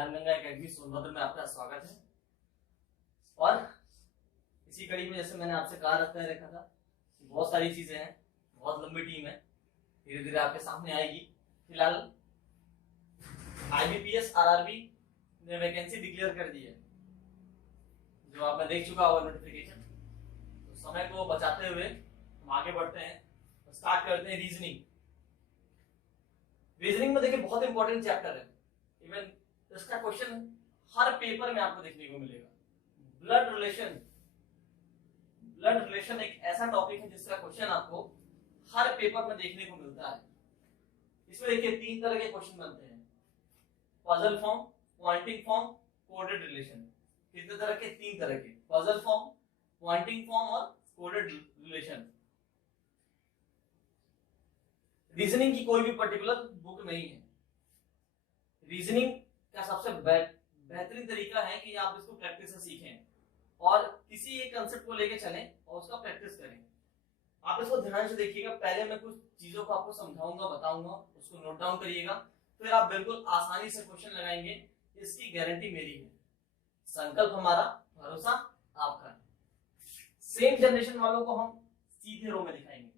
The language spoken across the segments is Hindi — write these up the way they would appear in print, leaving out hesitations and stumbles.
ज्ञान गंगा एकेडमी सोनभद्र में आपका स्वागत है। और इसी कड़ी में जैसे मैंने आपसे कहा रखा था, बहुत सारी चीजें हैं, बहुत लंबी टीम है, धीरे धीरे आपके सामने आएगी। फिलहाल IBPS RRB ने वैकेंसी डिक्लेयर कर दी है, जो आपने देख चुका होगा नोटिफिकेशन। तो समय को बचाते हुए हम आगे बढ़ते हैं, तो स्टार्ट करते हैं रीजनिंग। रीजनिंग में देखिए बहुत इंपॉर्टेंट चैप्टर है, इवन इसका क्वेश्चन हर पेपर में आपको देखने को मिलेगा। ब्लड रिलेशन एक ऐसा टॉपिक है जिसका क्वेश्चन आपको हर पेपर में देखने को मिलता है। इसमें देखिए 3 तरह के क्वेश्चन बनते हैं, puzzle form, pointing form, coded relation. कितने तरह के? 3 तरह के, पजल फॉर्म, पॉइंटिंग फॉर्म और कोडेड रिलेशन। रीजनिंग की कोई भी पर्टिकुलर बुक नहीं है। रीजनिंग का सबसे बेहतरीन तरीका है कि आप इसको प्रैक्टिस से सीखें और किसी एक कंसेप्ट को लेके चलें और उसका प्रैक्टिस करें। आप इसको ध्यान से देखिएगा। पहले मैं कुछ चीजों को आपको समझाऊंगा, बताऊंगा, उसको नोट डाउन करिएगा, फिर आप बिल्कुल आसानी से क्वेश्चन लगाएंगे, इसकी गारंटी मेरी है। संकल्प हमारा, भरोसा आपका। सेम जनरेशन वालों को हम सीधे रो में दिखाएंगे,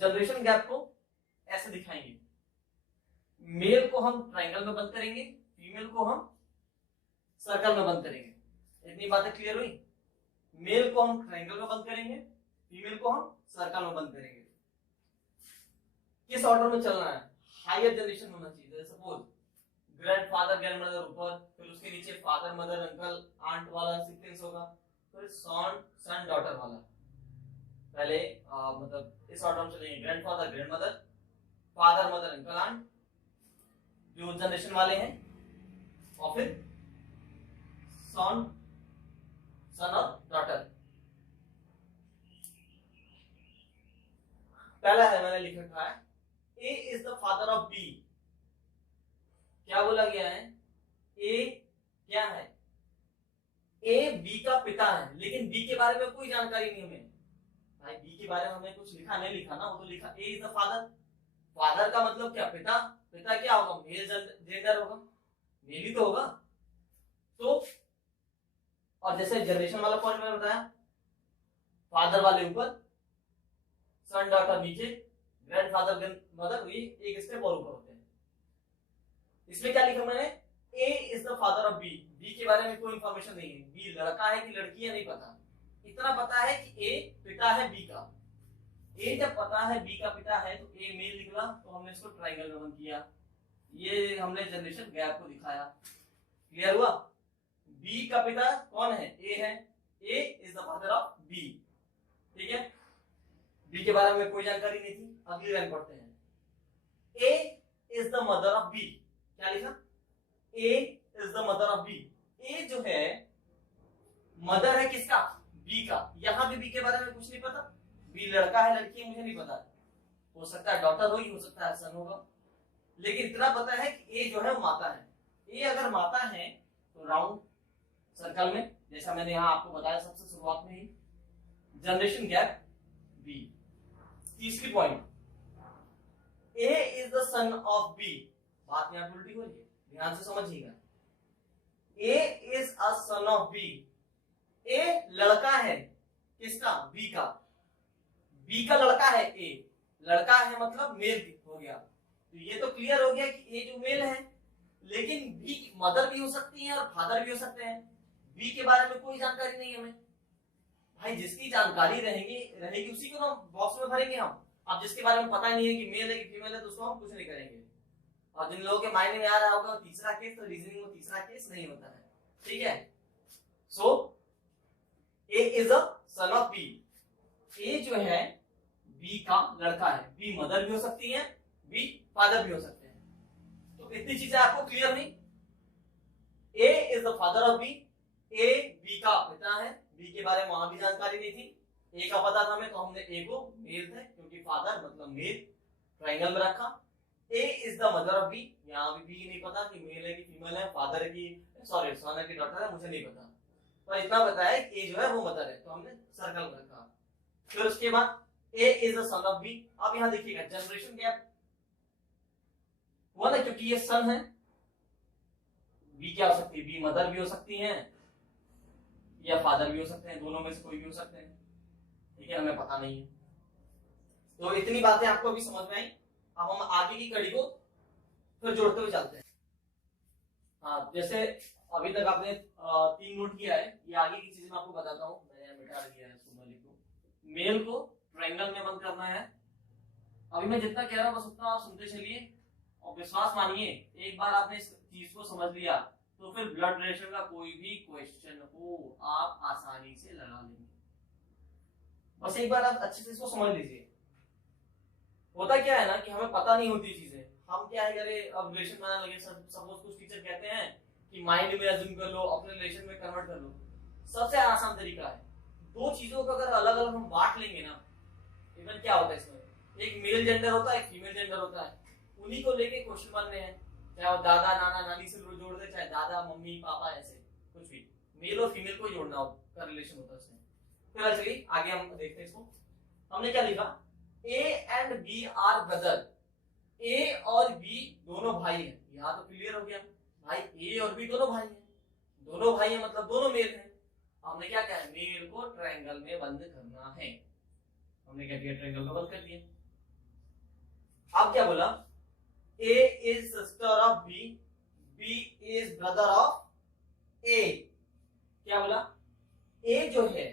जनरेशन गैप को ऐसे दिखाएंगे। मेल को हम ट्रायंगल में बंद करेंगे, फीमेल को हम सर्कल में बंद करेंगे। इतनी बातें क्लियर हुई? मेल को हम ट्रायंगल में बंद करेंगे, फीमेल को हम सर्कल में बंद करेंगे। किस ऑर्डर में चलना है? हायर जनरेशन होना चाहिए। सपोज ग्रैंडफादर ग्रैंडमदर ऊपर, फिर उसके नीचे फादर मदर अंकल आंट वाला सीक्वेंस होगा, फिर सन डॉटर वाला। पहले मतलब इस ऑर्डर में चलेंगे, grandfather grandmother, father mother uncle aunt, जो जनरेशन वाले हैं, और फिर सन और डॉटर। पहला है, मैंने लिख रखा है, A is the father of B। क्या बोला गया है? A क्या है? A B का पिता है, लेकिन B के बारे में कोई जानकारी नहीं हमें। भाई B के बारे में हमें कुछ लिखा नहीं लिखा ना, वो तो लिखा A is the father। Father का मतलब क्या? पिता। पिता क्या होगा? मेल जेंडर होगा, मेल ही तो होगा। तो और जैसे जनरेशन वाला पॉइंट मैंने बताया, फादर वाले ऊपर, सन डॉटर नीचे, ग्रैंडफादर ग्रैंडमदर ये एक स्टेप और ऊपर होते हैं। इसमें क्या लिखा मैंने? A is the father of B। B के बारे में कोई इंफॉर्मेशन नहीं है। B लड़का है कि लड़की है नहीं पता, इतना पता है कि A पिता है B का। A जब पता है B का पिता है तो A मेल निकला, तो हमने इसको ट्रायंगल में बंद किया। ये हमने जनरेशन गैप को दिखाया। क्लियर हुआ? B का पिता कौन है? A है। A is the father of B। ठीक है, B के बारे में कोई जानकारी नहीं थी। अगली लाइन पढ़ते हैं, A is the mother of B। क्या लिखा? A is the mother of B। A जो है मदर है किसका? B का। यहां भी B के बारे में कुछ नहीं पता। B लड़का है लड़की है मुझे नहीं पता, हो सकता है डॉटर होगी, हो सकता है सन होगा, लेकिन इतना पता है कि A जो है वो माता है। A अगर माता है तो राउंड सर्कल में, जैसा मैंने यहाँ आपको बताया सबसे शुरुआत में ही, जनरेशन गैप B। तीसरी point, A is the son of B। बात यहाँ उल्टी हो रही है, ध्यान से समझिएगा। A is a son of B। A लड़का है किसका? B का। B का लड़का है A। लड़का है मतलब मेल हो गया। तो ये तो क्लियर हो गया कि A जो मेल है, लेकिन B मदर भी हो सकती है और फादर भी हो सकते हैं। B के बारे में कोई जानकारी नहीं है हमें। भाई जिसकी जानकारी रहेगी उसी को ना बॉक्स में भरेंगे हम। अब जिसके बारे में पता नहीं है कि मेल है कि फीमेल है, तो उसको हम कुछ नहीं करेंगे। और जिन लोगों के माइंड में आ रहा होगा तीसरा केस, तो रीजनिंग में तीसरा केस नहीं होता है। ठीक है, सो A is a son of B। A जो है B का लड़का है। B मदर भी हो सकती है, B फादर भी हो सकते हैं। तो इतनी चीजें आपको क्लियर नहीं? A is the father of B। A B का पिता है। B के बारे में वहां भी जानकारी नहीं थी। A का पता था हमें, तो हमने A को मेल थे, क्योंकि फादर मतलब मेल, ट्रायंगल में रखा। A is the mother of B। यहाँ भी B नहीं पता कि मेल है कि फीमेल है, फादर है कि सॉरी सन है कि डॉटर है, मुझे नहीं पता। पर इतना पता है कि A जो है वो मदर है, तो हमने सर्कल में रखा। फिर उसके बाद A is the son of B। अब यहाँ देखिएगा जनरेशन गैप हुआ ना, क्योंकि ये सन है क्या हो सकती है? बी मदर भी हो सकती हैं या फादर भी हो सकते हैं, दोनों में से कोई भी हो सकते हैं, ठीक है, हमें पता नहीं है। तो इतनी बातें आपको अभी समझ में आई। अब हम आगे की कड़ी को फिर जोड़ते हुए चलते हैं। हाँ, जैसे अभी तक आपने 3 नोट किया है, ये आगे की चीजें मैं आपको बताता हूँ। मैंने मिटा दिया है इसको, मैं लिख दूं। मेल को ट्रायंगल में बंद करना है। अभी मैं जितना कह रहा हूँ बस उतना आप सुनते चलिए और विश्वास मानिए, एक बार आपने इस चीज को समझ लिया तो फिर ब्लड प्रेशर का कोई भी क्वेश्चन हो आप आसानी से लगा लेंगे। बस एक बार आप अच्छे से इसको समझ लीजिए। होता क्या है ना कि हमें पता नहीं होती चीजें, हम क्या है करें, अब रिलेशन बनाने लगे। सपोज कुछ टीचर कहते हैं कि माइंड में अज्यूम कर लो, अपने रिलेशन में कन्वर्ट कर लो। सबसे आसान तरीका है, दो चीजों को अगर अलग अलग हम बांट लेंगे ना, इवन क्या होता है इसमें, एक मेल जेंडर होता है, एक फीमेल जेंडर होता है, उन्हीं को लेके क्वेश्चन बनने हैं। चाहे वो दादा नाना नानी से जोड़ दे, चाहे दादा मम्मी पापा, ऐसे कुछ भी मेल और फीमेल को जोड़ना का रिलेशन होता है उसमें। फिर चलिए आगे हम देखते हैं इसको। हमने क्या लिखा, A and B are brother. A और बी दोनों भाई हैं, यहाँ तो क्लियर हो गया भाई, ए और बी दोनों भाई हैं, दोनों भाई हैं मतलब दोनों मेल हैं। हमने क्या कहा, मेल को ट्रायंगल में बंद करना है। हमने क्या किया, ट्रायंगल में बंद कर दिया। अब क्या बोला, A is sister of B, B is brother of A. क्या बोला, ए जो है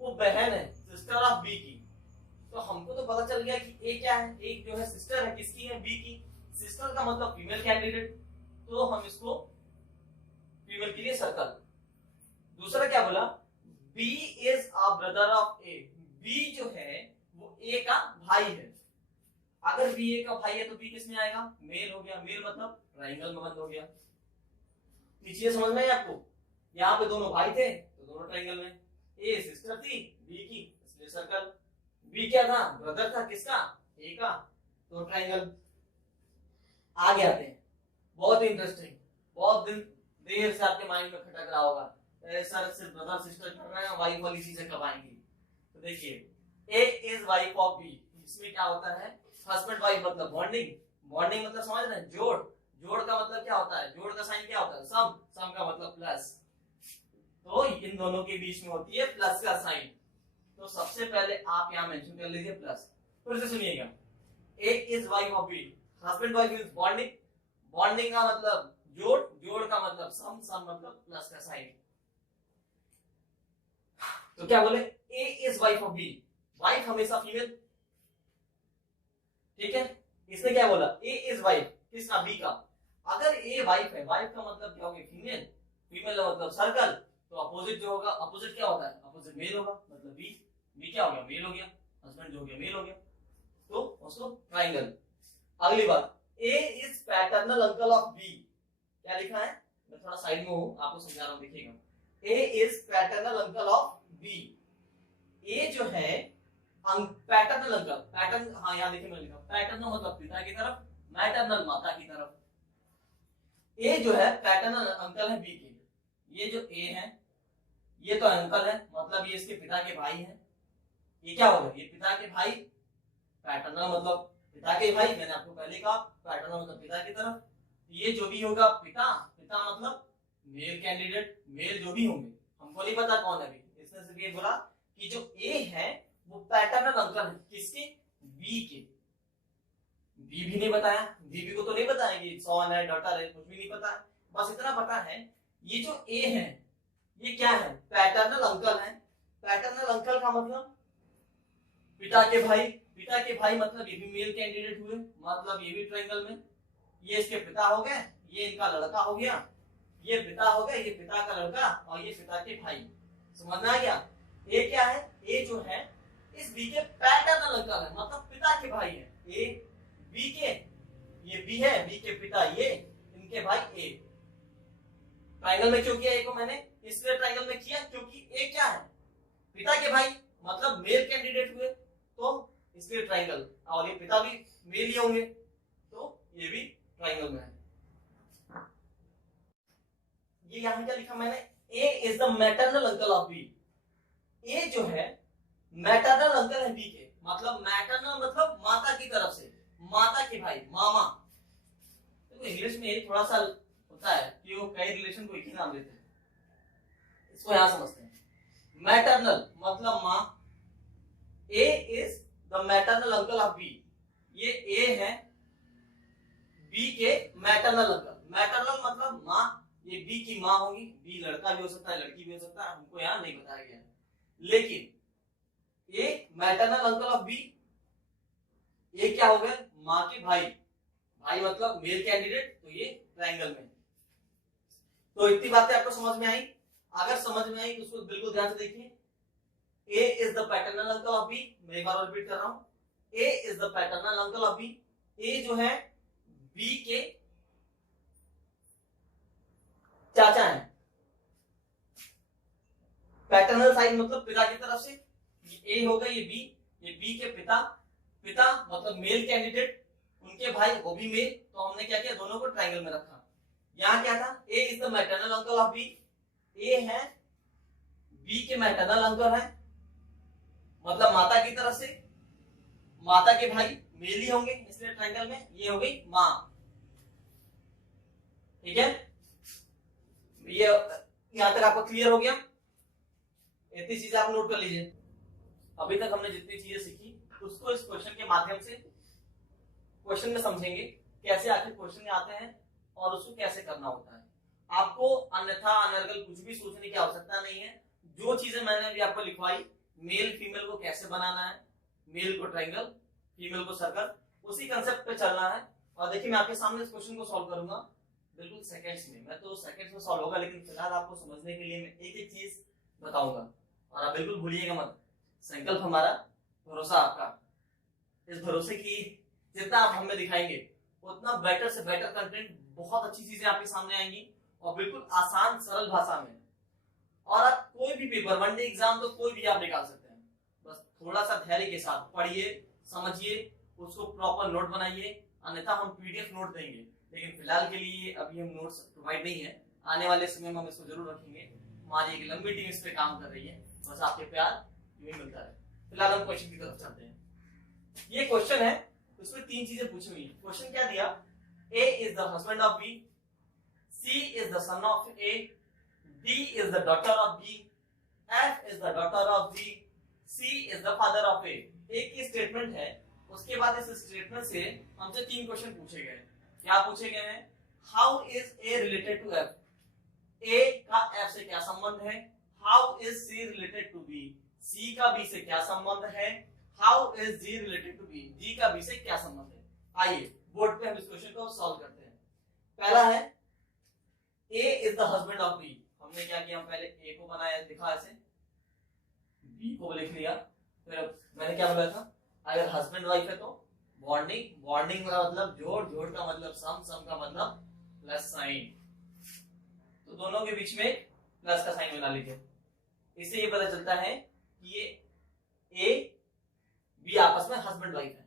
वो बहन है सिस्टर ऑफ बी की। तो हमको तो पता चल गया कि ए क्या है, ए जो है सिस्टर है किसकी है, बी की। सिस्टर का मतलब फीमेल कैंडिडेट, तो हम इसको फीमेल के लिए सर्कल। दूसरा क्या बोला, B is a brother of A, B जो है वो ए का भाई है। अगर बी ए का भाई है तो बी किस में आएगा, मेल हो गया, मेल मतलब ट्रायंगल में बंद हो गया। चीजें समझ में आई आपको, यहाँ पे दोनों भाई थे तो दोनों ट्रायंगल में, ए सिस्टर थी बी की इसलिए सर्कल, बी क्या था, ब्रदर था किसका, ए का, तो ट्रायंगल। आगे आते हैं, बहुत इंटरेस्टिंग, बहुत दिन देर से आपके माइंड में खटक रहा होगा, सर सिर्फ ब्रदर सिस्टर कर रहे हैं, वाइफ वाली चीजें कब आएंगी। तो देखिए, A is wife of B, इसमें क्या होता है, हस्बैंड वाइफ मतलब बॉन्डिंग, बॉन्डिंग मतलब समझ रहे हैं, जोड़, जोड़ का मतलब क्या होता है, जोड़ का साइन क्या होता है, सम, सम का मतलब प्लस, तो इन दोनों के बीच में होती है प्लस का साइन। तो सबसे पहले आप यहाँ मेंशन कर लीजिए प्लस। फिर से सुनिएगा, A is wife of B, husband wife means bonding, bonding का मतलब जोड़, जोड़ का मतलब सम, सम मतलब प्लस का साइन। तो क्या बोले, A is wife of B, wife हमेशा फीमेल, ठीक है। इसने क्या बोला, ए इज वाइफ किसका, बी का। अगर ए वाइफ है, वाइफ का मतलब क्या होगा, फीमेल, फीमेल का मतलब सर्कल, तो अपोजिट जो होगा, अपोजिट क्या होता है, अपोजिट मेल होगा, मतलब बी, बी क्या हो गया, मेल हो गया, हस्बैंड जो हो गया मेल हो गया, तो उसको ट्रायंगल। अगली बात, A is paternal uncle of B, क्या लिखा है, मैं थोड़ा साइड में हूं आपको समझा रहा हूं, देखिएगा, A is paternal uncle of B, A जो है पैटर्नल अंकल, पैटर्न, हाँ यहाँ देखिए मैंने लिखा, पैटर्नल मतलब पिता की तरफ, मैटरनल माता की तरफ। ए जो है पैटर्नल अंकल है बी के, ये जो ए है ये तो अंकल है, मतलब ये इसके पिता के भाई हैं। ये क्या होगा, ये पिता के भाई, पैटर्नल मतलब पिता के भाई, मैंने आपको पहले कहा पैटर्नल मतलब पिता की तरफ। ये जो भी होगा पिता, पिता मतलब मेल कैंडिडेट, मेल जो भी होंगे, हमको नहीं पता कौन है अभी, इसने सिर्फ ये बोला कि जो ए है वो पैटर्नल अंकल है किसके, बी के। बी भी नहीं बताया, बीबी को तो नहीं बताया कि सॉन है डॉटर है, कुछ भी नहीं पता, बस इतना पता है ये जो ए है ये क्या है, पैटर्नल अंकल है। पैटर्नल अंकल का मतलब पिता के भाई, पिता के भाई मतलब ये भी मेल कैंडिडेट हुए, मतलब ये भी ट्रायंगल में, ये इसके पिता हो गए, ये इनका लड़का हो गया, ये पिता हो गया, ये पिता का लड़का और ये पिता के भाई। समझ में आ गया, ए क्या है, ए जो है इस बी के पैटर्नल अंकल है, मतलब पिता के भाई है, ए बी के, ये बी है, बी के पिता ये, इनके भाई ए। ट्रायंगल में क्यों किया ए को मैंने, इसलिए ट्रायंगल में किया क्योंकि ए क्या है, पिता के भाई मतलब मेल कैंडिडेट हुए, तो इसलिए ट्रायंगल, और ये पिता भी मेल ही होंगे तो ये भी ट्रायंगल में है। ये यहां क्या लिखा मैंने, A is the maternal uncle of B, A जो है मैटरनल अंकल है बी के, मतलब मैटरनल मतलब माता की तरफ से, माता के भाई, मामा। तो इंग्लिश में थोड़ा सा होता है कि वो कई रिलेशन को एक ही नाम देते हैं, इसको यहां समझते हैं। मैटरनल मतलब माँ, A is the maternal uncle of B, ये ए है बी के मैटरनल अंकल। मैटरनल मतलब माँ, ये बी की माँ होगी, बी लड़का भी हो सकता है लड़की भी हो सकता है, हमको यहाँ नहीं बताया गया, लेकिन ये मैटरनल अंकल ऑफ बी, ये क्या हो गए माँ के भाई, भाई मतलब मेल कैंडिडेट, तो ये ट्रायंगल में। तो इतनी बातें आपको समझ में आई? अगर समझ में आई तो उसको बिल्कुल ध्यान से देखिए। A is the paternal uncle of B, मैं एक बार रिपीट कर रहा हूं, A is the paternal uncle of B, A जो है बी के चाचा हैं, पैटर्नल साइड मतलब पिता की तरफ से, ये ए होगा ये बी के पिता, पिता मतलब मेल कैंडिडेट, उनके भाई वो भी मेल, तो हमने क्या किया दोनों को ट्रायंगल में रखा। यहाँ क्या था, A is the maternal uncle of B, A है बी के मैटरनल अंकल है, मतलब माता की तरफ से, माता के भाई मेल ही होंगे इसलिए ट्रायंगल में, ये हो गई माँ, ठीक है। ये यहां तक आपको क्लियर हो गया? इतनी चीजें आप नोट कर लीजिए। अभी तक हमने जितनी चीजें सीखी उसको इस क्वेश्चन के माध्यम से क्वेश्चन में समझेंगे, कैसे आखिर क्वेश्चन में आते हैं और उसको कैसे करना होता है। आपको अन्यथा अनर्गल कुछ भी सोचने की आवश्यकता नहीं है। जो चीजें मैंने अभी आपको लिखवाई, मेल फीमेल को कैसे बनाना है, मेल को ट्रायंगल फीमेल को सर्कल, उसी कंसेप्ट पे चलना है। और देखिए मैं आपके सामने इस क्वेश्चन को सॉल्व करूंगा बिल्कुल सेकंड्स में, मैं तो सेकंड्स में सॉल्व होगा, लेकिन फिलहाल आपको समझने के लिए मैं एक एक चीज बताऊंगा। और आप बिल्कुल भूलिएगा मत, संकल्प हमारा, भरोसा आपका। इस भरोसे की जितना आप हमें दिखाएंगे उतना बेटर से बेटर कंटेंट, बहुत अच्छी चीजें आपके सामने आएंगी और बिल्कुल आसान सरल भाषा में। और आप कोई भी पेपर, वनडे एग्जाम तो कोई भी आप निकाल सकते हैं, बस थोड़ा सा धैर्य के साथ पढ़िए, समझिए, उसको प्रॉपर नोट बनाइए, अन्यथा हम पीडीएफ नोट देंगे, लेकिन फिलहाल के लिए अभी हम नोट्स प्रोवाइड नहीं है, आने वाले समय में हम इसको जरूर रखेंगे। हमारी एक लंबी टीम इस पे काम कर रही है, बस आपके प्यार यूं ही मिलता रहे। फिलहाल हम क्वेश्चन की तरफ चलते हैं। ये क्वेश्चन है, उसमें तीन चीजें पूछी हुई है। क्वेश्चन क्या दिया, A is the husband of B, C is the son of A, D is the daughter of B, F is the daughter of B, C is the father of A. एक ही स्टेटमेंट है, उसके बाद इस स्टेटमेंट से हमसे तीन क्वेश्चन पूछे गए। क्या पूछे गए हैं, how is A related to F, A का एफ से क्या संबंध है, how is C related to B, C का बी से क्या संबंध है, how is G related to B, G का बी से क्या संबंध है। आइए बोर्ड पे हम इस क्वेश्चन को सॉल्व करते हैं। पहला है A is the husband of B, हमने क्या किया, हम पहले ए को बनाया, लिखा ऐसे, बी को लिख लिया, फिर मैंने क्या बोला था, अगर हस्बैंड वाइफ है तो बॉन्डिंग, बॉन्डिंग का मतलब जोड़, जोड़ का मतलब सम, सम का मतलब प्लस साइन, तो दोनों के बीच में प्लस का साइन बना लीजिए। इससे ये पता चलता है कि ये ए बी आपस में हस्बैंड वाइफ है।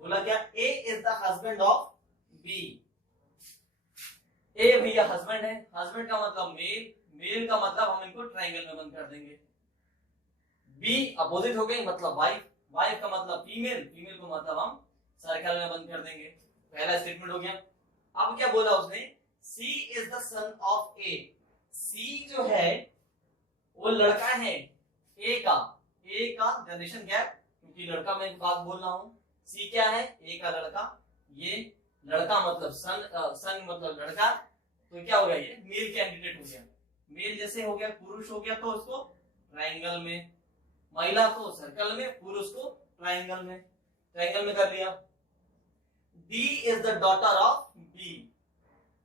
बोला क्या, A is the husband of B, A भैया हस्बैंड है, हस्बैंड का मतलब मेल, मेल का मतलब हम इनको ट्रायंगल में बंद कर देंगे। बी अपोजिट हो गई मतलब वाइफ, वाइफ का मतलब फीमेल, फीमेल को मतलब हम सर्कल में बंद कर देंगे। पहला स्टेटमेंट हो गया। अब क्या बोला उसने, सी इज द सन ऑफ ए, सी जो है वो लड़का है ए का जनरेशन गैप, क्योंकि लड़का मैं एक बात बोल रहा हूं, सी क्या है, ए का लड़का, ये लड़का मतलब सन, सन मतलब लड़का, तो क्या हो गया, ये मेल कैंडिडेट हो गया। मेल जैसे हो गया, पुरुष हो गया तो उसको ट्रायंगल में, महिला को सर्कल में, पुरुष को ट्रायंगल में, ट्रायंगल में कर लिया। D is the daughter of B,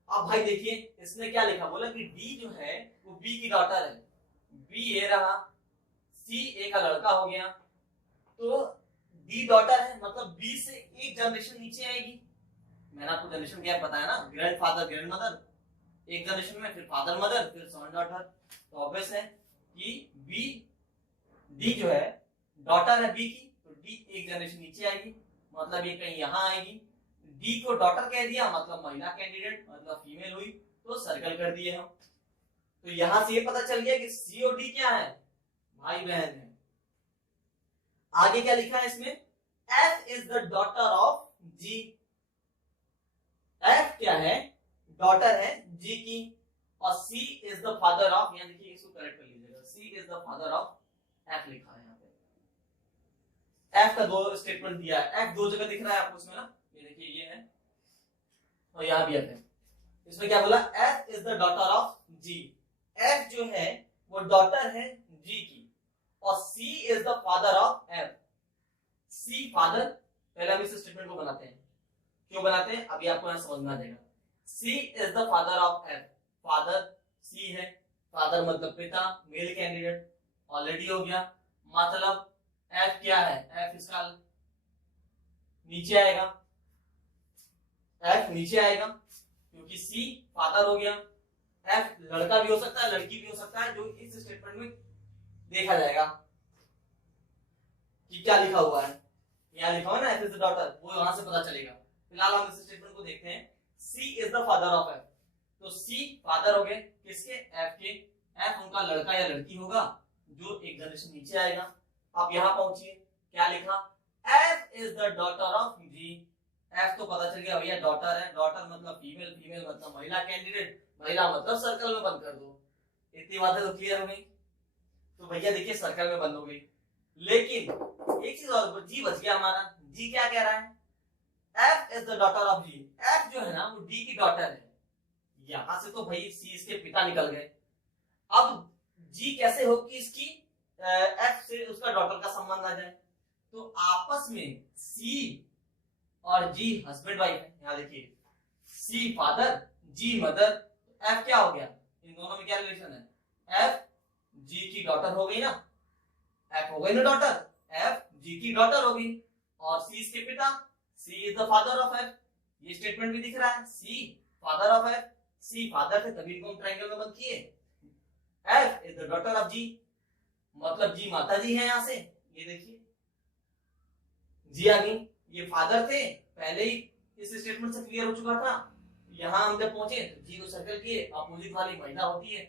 अब भाई देखिए इसने क्या लिखा, बोला कि डी जो है वो बी की डॉटर है, बी ए रहा, सी ए का लड़का हो गया, तो डी डॉटर है मतलब बी से एक जनरेशन नीचे आएगी। मैंने आपको जनरेशन गैप बताया ना, ग्रैंड फादर ग्रैंड मदर, एक जनरेशन में फिर फादर मदर फिर सन डॉटर, तो ऑब्वियस है कि बी, डी जो है डॉटर है बी की, तो डी एक जनरेशन नीचे आएगी, मतलब ये कहीं यहां आएगी। डी को डॉटर कह दिया मतलब महिला कैंडिडेट, मतलब फीमेल हुई, तो सर्कल कर दिए हम। तो यहां से ये पता चल गया कि सी और डी क्या है, भाई बहन है। आगे क्या लिखा है इसमें, F is the daughter of G, F क्या है, डॉटर है जी की, और C is the father of, यहाँ देखिए इसको करेक्ट कर लीजिएगा, C is the father of F लिखा है यहाँ पे। एफ का दो स्टेटमेंट दिया है, एफ दो जगह दिख रहा है आपको इसमें ना, ये देखिए ये है और यहाँ भी एफ है। इसमें क्या बोला, F is the daughter of G, F जो है वो डॉटर है जी की, और C is the father of F. C father, पहले हम इस स्टेटमेंट को बनाते हैं, क्यों बनाते हैं अभी आपको यहाँ समझ में आ जाएगा। C is the father of F, father C है, फादर मतलब पिता, मेल कैंडिडेट ऑलरेडी हो गया, मतलब एफ क्या है, एफ इसका नीचे आएगा, एफ नीचे आएगा क्योंकि सी फादर हो गया। एफ लड़का भी हो सकता है, लड़की भी हो सकता है, जो इस स्टेटमेंट में देखा जाएगा कि क्या लिखा हुआ है, यहाँ लिखा हुआ है ना एफ इज द डॉटर, वो वहां से पता चलेगा। फिलहाल हम इस स्टेटमेंट को देखते हैं, C is the father of F, तो सी फादर हो गए किसके, एफ के, एफ उनका लड़का या लड़की होगा जो एक जनरेशन नीचे आएगा। आप यहाँ पहुंचिए, क्या लिखा, F is the daughter of G, F तो पता चल गया भैया डॉटर है, डॉटर मतलब फीमेल, फीमेल मतलब महिला कैंडिडेट, महिला मतलब सर्कल में बंद कर दो। इतनी बातें तो क्लियर हो गई, तो भैया देखिए सर्कल में बंद हो गई। लेकिन एक चीज और, जी बच गया हमारा, जी क्या कह रहा है, F is the daughter of G, F जो है ना वो डी की डॉटर है, यहां से तो भाई सी इसके पिता निकल गए। अब जी कैसे हो कि इसकी एफ से उसका डॉटर का संबंध आ जाए, तो आपस में सी और जी हस्बैंड वाइफ है, यहाँ देखिए सी फादर जी मदर, एफ क्या हो गया, इन दोनों में क्या रिलेशन है, एफ जी की डॉटर हो गई ना, एफ हो गई ना डॉटर, एफ जी की डॉटर हो गई, और सी इसके पिता, C is the father of F, ये स्टेटमेंट भी दिख रहा है, C father of F, C father थे तभी इनको हम ट्रायंगल में बंद किए, F is the daughter of G, मतलब जी माता जी है, यहां से ये देखिए जी आ गई, ये फादर थे पहले ही इस स्टेटमेंट से क्लियर हो चुका था। यहां हम जब पहुंचे तो जी को सर्कल किए, अपोजिट वाली महिला होती है,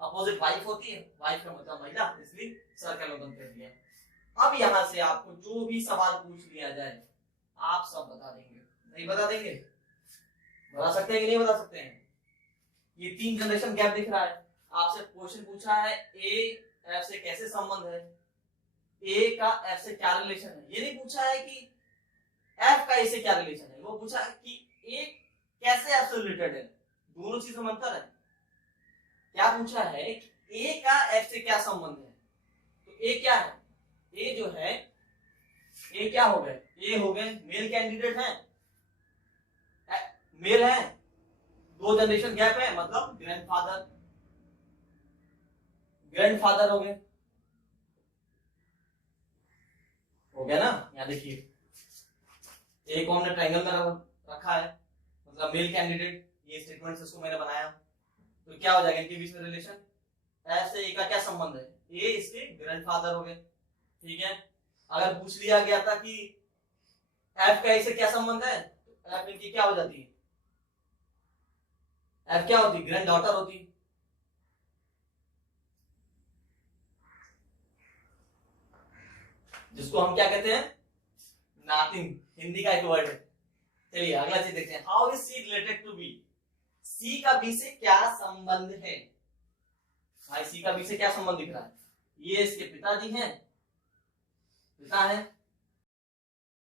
अपोजिट वाइफ होती है, वाइफ का मतलब महिला, इसलिए सर्कल में बंद कर दिया। अब यहां से आपको जो भी सवाल पूछ लिया जाए आप सब बता देंगे, नहीं बता देंगे, बता सकते हैं कि नहीं बता सकते हैं। ये 3 जनरेशन गैप दिख रहा है, आपसे क्वेश्चन पूछा है ए एफ से कैसे संबंध है, ए का एफ से क्या रिलेशन है, ये नहीं पूछा है कि एफ का ए से क्या रिलेशन है, वो पूछा है कि ए कैसे एफ से रिलेटेड है, दोनों चीजों में अंतर है। क्या पूछा है, ए का एफ से क्या संबंध है, तो ए क्या है, ए जो है, ए क्या हो गए, ए हो गए मेल कैंडिडेट है, मेल है, 2 जनरेशन गैप है, मतलब ग्रैंडफादर, ग्रैंडफादर हो गए, हो गया ना। यहाँ देखिए ए को हमने ट्रायंगल में रखा है, मतलब मेल कैंडिडेट, ये स्टेटमेंट से उसको मैंने बनाया, तो क्या हो जाएगा इनके बीच में रिलेशन, एफ से ए का क्या संबंध है, ए इसके ग्रैंडफादर हो गए, ठीक है। अगर पूछ लिया गया था कि एफ का ए से क्या संबंध है, तो एफ इनकी क्या हो जाती है, एफ क्या होती, ग्रैंड डॉटर होती, जिसको हम क्या कहते हैं, नातिन, हिंदी का एक वर्ड है। चलिए अगला चीज देखते हैं, how is C related to B, C का बी से क्या संबंध है, भाई सी का बी से क्या संबंध दिख रहा है, ये इसके पिताजी हैं, पिता है,